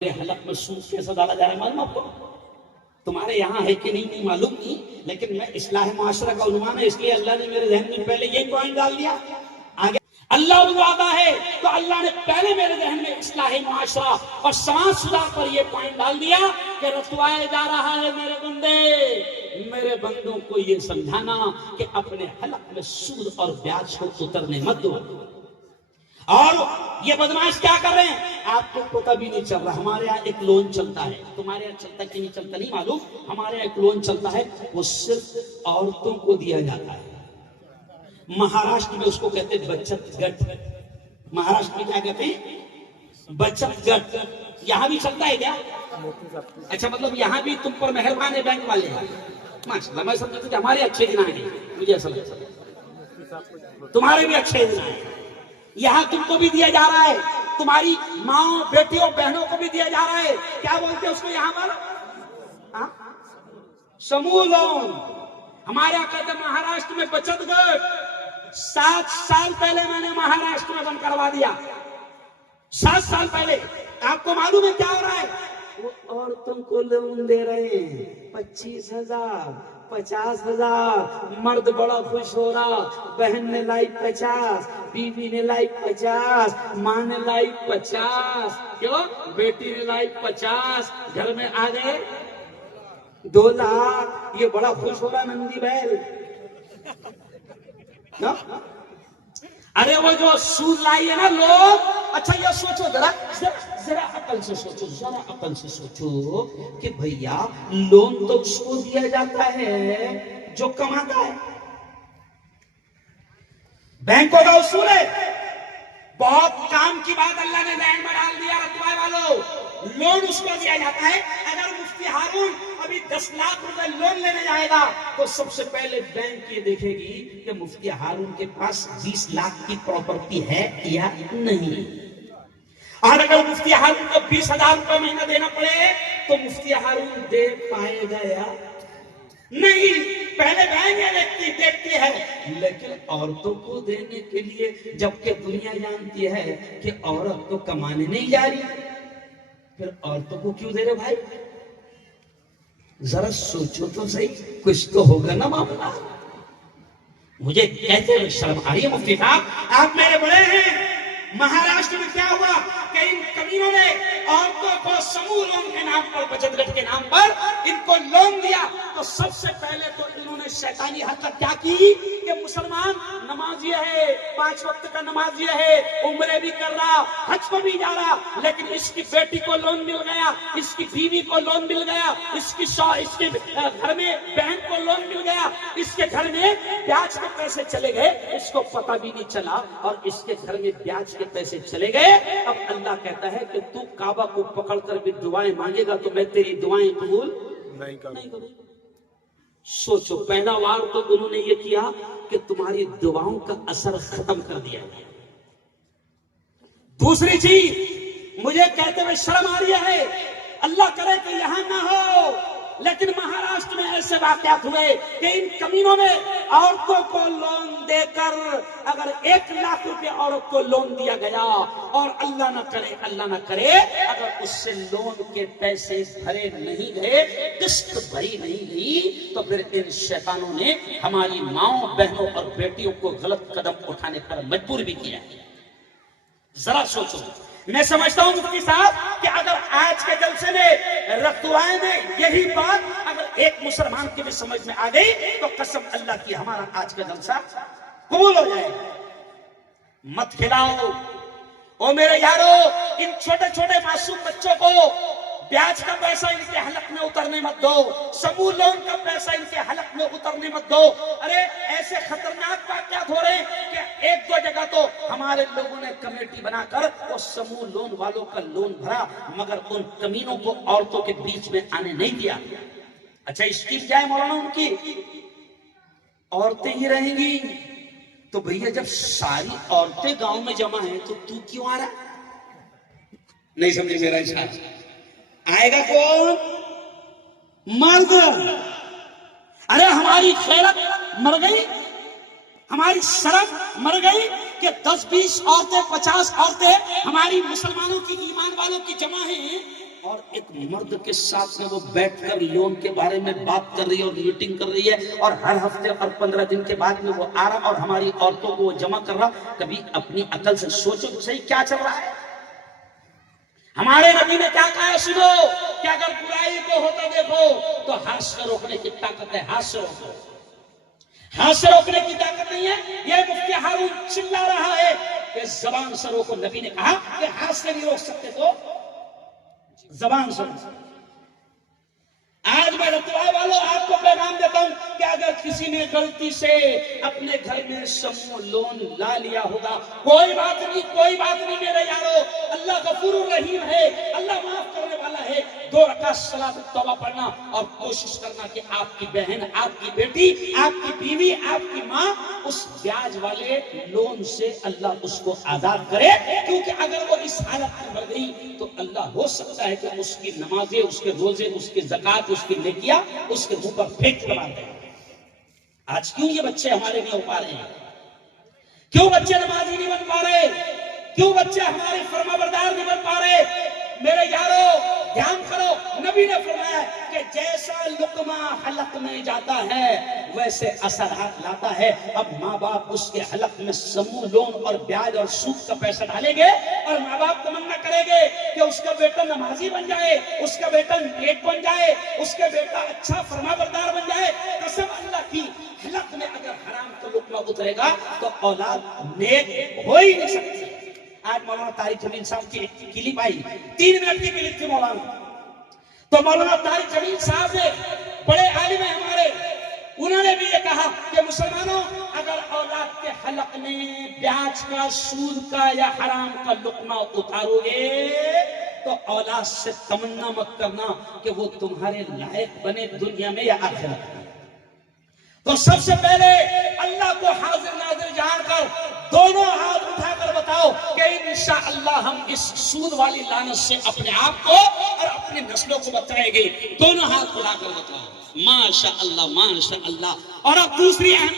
हलक में सूद कैसे डाला जाए मालूम आपको? तुम्हारे यहाँ है कि नहीं मालूम नहीं, लेकिन मैं इस्लाह मुआशरा का उन्वान है, इसलिए अल्लाह ने मेरे जहन में पहले यही पॉइंट डाल दिया। आगे अल्लाह वादा है तो अल्लाह ने पहले मेरे जहन में इस्लाह मुआशरा और समाज सुधार पर यह पॉइंट डाल दिया कि रतवाया जा रहा है मेरे बंदे, मेरे बंदों को यह समझाना कि अपने हलक में सूद और ब्याज को उतरने मत दो। और ये बदमाश क्या कर रहे हैं आपको पता भी नहीं चल रहा। हमारे यहाँ एक लोन चलता है, तुम्हारे यहाँ चलता कि नहीं चलता नहीं मालूम, हमारे यहाँ एक लोन चलता है, वो सिर्फ औरतों को दिया जाता है। महाराष्ट्र में उसको कहते हैं बचत गट। महाराष्ट्र में क्या कहते हैं? बचत गट। यहाँ भी चलता है क्या? अच्छा, मतलब यहाँ भी तुम पर मेहरबान है बैंक वाले। माशाल्लाह, मैं समझता था हमारे अच्छे दिन आएंगे, मुझे ऐसा लगता तुम्हारे भी अच्छे दिन आएंगे। यहाँ तुमको भी दिया जा रहा है, तुम्हारी माओ बेटियों बहनों को भी दिया जा रहा है। क्या बोलते हैं उसको यहाँ पर? समूह लोन। हमारे यहाँ कहते महाराष्ट्र में बचत गट। 7 साल पहले मैंने महाराष्ट्र में बंद करवा दिया। 7 साल पहले। आपको मालूम है क्या हो रहा है? वो औरतों को लोन दे रहे हैं 25,000, 50,000। मर्द बड़ा खुश हो रहा, बहन ने लाई 50, बीवी ने लाई 50, माँ ने लाई 50, क्यों? बेटी ने लाई 50, घर में आ गए 2 लाख। ये बड़ा खुश हो रहा नंदी बैल। क्या? अरे वो जो सूद लाई है ना लोग। अच्छा ये सोचो जरा अकल से सोचो, जरा अकल से सोचो कि भैया लोन तो उसको दिया जाता है जो कमाता है। बैंकों का उसूल है, बहुत काम की बात अल्लाह ने ज़हन में डाल दिया रतवाए वालों, लोन उसको दिया जाता है। अगर मुफ्ती हारून अभी 10 लाख रुपए लोन लेने जाएगा तो सबसे पहले बैंक ये देखेगी कि मुफ्ती हारून के पास 20 लाख की प्रॉपर्टी है या नहीं। और अगर मुफ्ती हारून को 20,000 रुपए महीना देना पड़े तो मुफ्ती हारून दे पाएगा या नहीं? पहले बैंक ये देखती है। लेकिन औरतों को देने के लिए, जबकि दुनिया जानती है कि औरत तो कमाने नहीं जा रही, फिर औरतों को क्यों दे रहे भाई? जरा सोचो तो सही, कुछ तो होगा ना मामला। मुझे कहते हुए शर्म आ रही है मुफ्ती साहब, आप मेरे बड़े हैं। महाराष्ट्र में क्या हुआ कि इन कमीनों ने औरतों को समूह लोन के नाम पर, बचत गट के नाम पर इनको लोन दिया। तो सबसे पहले तो इन्होंने शैतानी हरकत क्या की कि मुसलमान नमाजी है, 5 वक्त का नमाजी है, उम्रे भी कर रहा, हज को भी जा रहा, लेकिन इसकी बेटी को लोन मिल गया, इसकी बीवी को लोन मिल गया, इसके घर में बहन को लोन मिल गया, इसके घर में ब्याज के पैसे चले गए, इसको पता भी नहीं चला, और इसके घर में ब्याज के पैसे चले गए। अब अल्लाह कहता है कि तू काबा को पकड़कर भी दुआएं मांगेगा तो मैं तेरी दुआएं कबूल नहीं करूंगा। सोचो, पहला वार तो उन्होंने ये किया कि तुम्हारी दुआओं का असर खत्म कर दिया। दूसरी चीज मुझे कहते हुए शर्म आ रही है, अल्लाह करे कि यहां ना हो, लेकिन महाराष्ट्र में ऐसे वाकयात हुए कि इन कमीनों ने औरतों को लोन देकर, अगर 1 लाख रुपए औरत को लोन दिया गया और अल्लाह न करे अगर उससे लोन के पैसे भरे नहीं गए, किस्त भरी नहीं गई, तो फिर इन शैतानों ने हमारी माओ बहनों और बेटियों को गलत कदम उठाने पर मजबूर भी किया। जरा सोचो, मैं समझता हूं मुफ्ती साहब कि अगर आज के जलसे में रतवाए में यही बात अगर एक मुसलमान की भी समझ में आ गई तो कसम अल्लाह की हमारा आज का जलसा कबूल हो जाएगा। मत खिलाओ ओ मेरे यारो, इन छोटे छोटे मासूम बच्चों को ब्याज का पैसा इनके हलक में उतरने मत दो, समूह लोन का पैसा इनके हलक में उतरने मत दो। अरे ऐसे खतरनाक वाकयात हो रहे हैं कि 1-2 जगह तो हमारे लोगों ने कमेटी बनाकर वो समूह लोन वालों का लोन भरा, मगर उन कमीनों को औरतों के बीच में आने नहीं दिया। अच्छा, स्कीम क्या है मौलाना उनकी? औरतें ही रहेंगी। तो भैया जब सारी औरतें गांव में जमा है तो तू क्यों आ रहा? नहीं समझे मेरा इशारा? आएगा कौन? मर्द। अरे हमारी खैरत मर गई, हमारी शर्म मर गई कि 10-20 औरतें 50 औरतें हमारी मुसलमानों की ईमान वालों की जमा हैं और एक मर्द के साथ में वो बैठकर लोन के बारे में बात कर रही है और मीटिंग कर रही है, और हर हफ्ते और 15 दिन के बाद में वो आ रहा और हमारी औरतों को वो जमा कर रहा। कभी अपनी अकल से सोचो तो सही क्या चल रहा है। हमारे नबी ने क्या कहा है सुनो, कि अगर बुराई को होता देखो तो हाथ से रोकने की ताकत है, हाथ से रोको। हाथ से रोकने की ताकत नहीं है, ये मुफ्ती हारून चिल्ला रहा है कि जबान से रोको। नबी ने कहा कि हाथ से नहीं रोक सकते तो जबान से। आज मैं रतवाए वालों आपको पैगाम देता हूं कि अगर किसी ने गलती से अपने घर में समूह लोन ला लिया होगा, कोई बात नहीं, कोई बात नहीं मेरे यारो, अल्लाह गफूरुर रहीम है, अल्लाह माफ करने वाला है। 2 रकात सलात तौबा पढ़ना और कोशिश करना कि आपकी बहन, आपकी बेटी, आपकी बीवी, आपकी माँ उस ब्याज वाले लोन से अल्लाह उसको आजाद करे। क्योंकि अगर वो इस हालत में मर गई तो अल्लाह हो सकता है कि उसकी नमाजें, उसके रोजे, उसकी ज़कात, उसकी नेकियां उसके मुंह पर फेंक लगा दे। आज क्यों ये बच्चे हमारे नहीं हो पा रहे हैं? क्यों बच्चे नमाजी नहीं बन पा रहे? क्यों बच्चे हमारे फरमाबरदार नहीं बन पा रहे? मेरे यारो ध्यान करो, नबी ने फरमाया कि जैसा लुकमा हलक में जाता है वैसे असरात लाता है। अब माँ बाप उसके हलक में समूह लोन और ब्याज और सूद का पैसा डालेंगे और माँ बाप तमन्ना करेंगे कि उसका बेटा नमाजी बन जाए, उसका बेटा नेक बन जाए, उसका बेटा अच्छा फरमाबरदार बन जाए। कसम अल्लाह की, हलक में अगर हराम का लुकमा उतरेगा तो औलाद नेक हो ही नहीं सकती। आज मौलाना तारिक जमील साहब की क्लिप आई, 3 मिनट की क्लिप थी मौलाना। तो मौलाना तारिक जमील साहब ने, बड़े आलिम है हमारे, उन्होंने भी ये कहा कि मुसलमानों अगर औलाद के हलक में ब्याज का, सूद का या हराम का लुकमा उतारोगे तो औलाद से तमन्ना मत करना कि वो तुम्हारे लायक बने दुनिया में या आखिरत में। तो सबसे पहले अल्लाह को हाजिर नाजिर जानकर दोनों हाथ उठाकर बताओ कि इंशाअल्लाह हम इस सूद वाली लानत से अपने आप को और अपनी नस्लों को बचाएंगे। दोनों हाथ उठाकर बताओ माशाअल्लाह, माशाअल्लाह। और अब दूसरी अहम